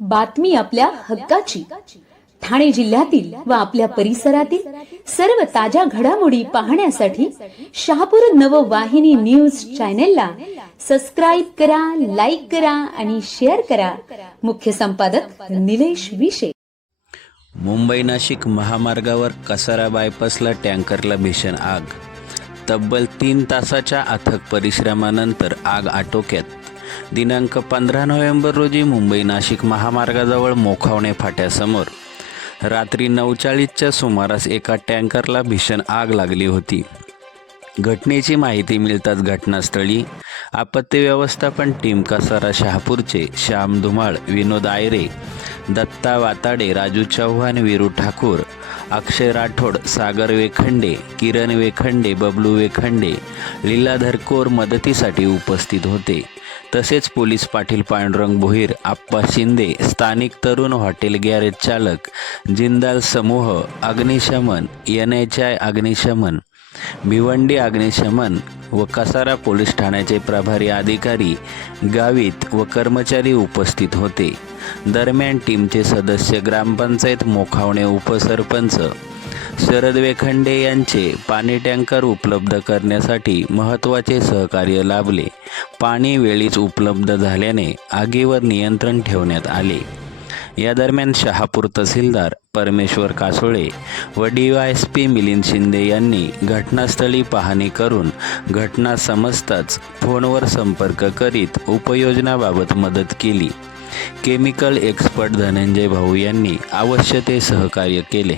बातमी आपल्या हक्काची. ठाणे जिल्ह्यातील व आपल्या परिसरातील सर्व ताज्या घडामोडी पाहण्यासाठी शहापूर नववाहिनी न्यूज चॅनेलला सबस्क्राईब करा लाईक करा आणि शेअर करा. मुख्य संपादक निलेश विशे. मुंबई नाशिक महामार्गावर कसारा बायपासला टँकरला भीषण आग. तब्बल तीन तासाच्या अथक परिश्रमानंतर आग आटोक्यात. दिनांक पंधरा नोव्हेंबर रोजी मुंबई नाशिक महामार्गाजवळ मोखावणे फाट्यासमोर. रात्री नऊचाळीसच्या सुमारास एका टँकरला भीषण आग लागली होती. घटनेची माहिती मिळताच घटनास्थळी. आपत्ती व्यवस्थापन टीम कसारा शहापूरचे श्याम धुमाळ विनोद आयरे दत्ता वाताडे राजू चव्हाण वीरू ठाकूर अक्षय राठोड सागर वेखंडे किरण वेखंडे बबलू वेखंडे लीलाधर कोर मदतीसाठी उपस्थित होते. तसेच पोलीस पाटील पांडुरंग भोईर आप्पा शिंदे स्थानिक तरुण हॉटेल गॅरेज चालक जिंदाल समूह अग्निशमन एन एच आय अग्निशमन भिवंडी अग्निशमन व कसारा पोलीस ठाण्याचे प्रभारी अधिकारी गावित व कर्मचारी उपस्थित होते. दरम्यान टीमचे सदस्य ग्रामपंचायत मोखावणे उपसरपंच शरद वेखंडे यांचे पाणी टँकर उपलब्ध करण्यासाठी महत्त्वाचे सहकार्य लाभले. पाणी वेळीच उपलब्ध झाल्याने आगीवर नियंत्रण ठेवण्यात आले. या दरम्यान शहापूर तहसीलदार परमेश्वर कासोळे व D Y S P Milind Shinde यांनी घटनास्थळी पाहणी करून घटना समजताच फोनवर संपर्क करीत उपयोजनाबाबत मदत केली. केमिकल एक्सपर्ट धनंजय भाऊ यांनी आवश्यक ते सहकार्य केले.